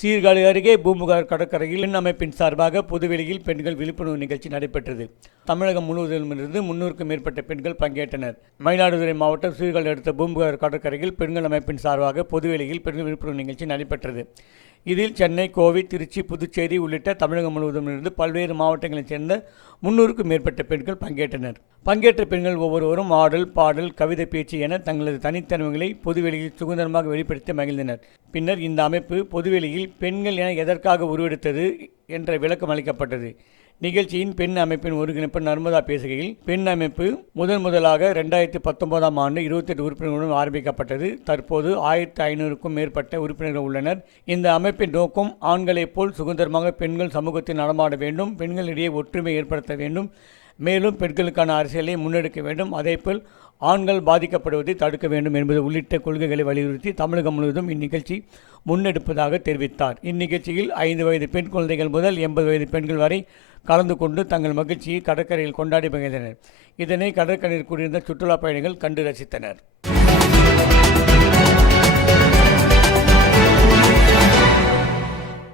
சீர்காழி அருகே பூம்புகார் கடற்கரையில் பெண் அமைப்பின் சார்பாக பொதுவெளியில் பெண்கள் விழிப்புணர்வு நிகழ்ச்சி நடைபெற்றது. தமிழகம் முழுவதிலுமிருந்து முன்னூறுக்கும் மேற்பட்ட பெண்கள் பங்கேற்றனர். மயிலாடுதுறை மாவட்டம் சீர்காழி அடுத்த பூம்புகார் கடற்கரையில் பெண்கள் அமைப்பின் சார்பாக பொதுவெளியில் பெண்கள் விழிப்புணர்வு நிகழ்ச்சி நடைபெற்றது. இதில் சென்னை கோவை திருச்சி புதுச்சேரி உள்ளிட்ட தமிழகம் முழுவதும் இருந்து பல்வேறு மாவட்டங்களைச் சேர்ந்த முன்னூறுக்கும் மேற்பட்ட பெண்கள் பங்கேற்றனர். பங்கேற்ற பெண்கள் ஒவ்வொருவரும் ஆடல் பாடல் கவிதை பேச்சு என தங்களது தனித்தன்மைகளை பொதுவெளியில் சுதந்திரமாக வெளிப்படுத்தி மகிழ்ந்தனர். பின்னர் இந்த அமைப்பு பொதுவெளியில் பெண்கள் என எதற்காக உருவெடுத்தது என்ற விளக்கம் அளிக்கப்பட்டது. நிகழ்ச்சியின் பெண் அமைப்பின் ஒருங்கிணைப்பு நர்மதா பேசுகையில் பெண் அமைப்பு முதன் முதலாக ரெண்டாயிரத்தி பத்தொன்பதாம் ஆண்டு இருபத்தெட்டு உறுப்பினர்களுடன் ஆரம்பிக்கப்பட்டது. தற்போது ஆயிரத்தி ஐநூறுக்கும் மேற்பட்ட உறுப்பினர்கள் உள்ளனர். இந்த அமைப்பின் நோக்கம் ஆண்களைப் போல் சுதந்திரமாக பெண்கள் சமூகத்தில் நடமாட வேண்டும் பெண்களிடையே ஒற்றுமை ஏற்படுத்த வேண்டும் மேலும் பெண்களுக்கான அரசியலை முன்னெடுக்க வேண்டும். அதேபோல் ஆண்கள் பாதிக்கப்படுவதை தடுக்க வேண்டும் என்பது உள்ளிட்ட கொள்கைகளை வலியுறுத்தி தமிழகம் முழுவதும் இந்நிகழ்ச்சி முன்னெடுப்பதாக தெரிவித்தார். இந்நிகழ்ச்சியில் ஐந்து வயது பெண் குழந்தைகள் முதல் எண்பது வயது பெண்கள் வரை கலந்து கொண்டு தங்கள் மகிழ்ச்சியை கடற்கரையில் கொண்டாடி மகிழ்ந்தனர். இதனை கடற்கரையில் கூடியிருந்த சுற்றுலா பயணிகள் கண்டு ரசித்தனர்.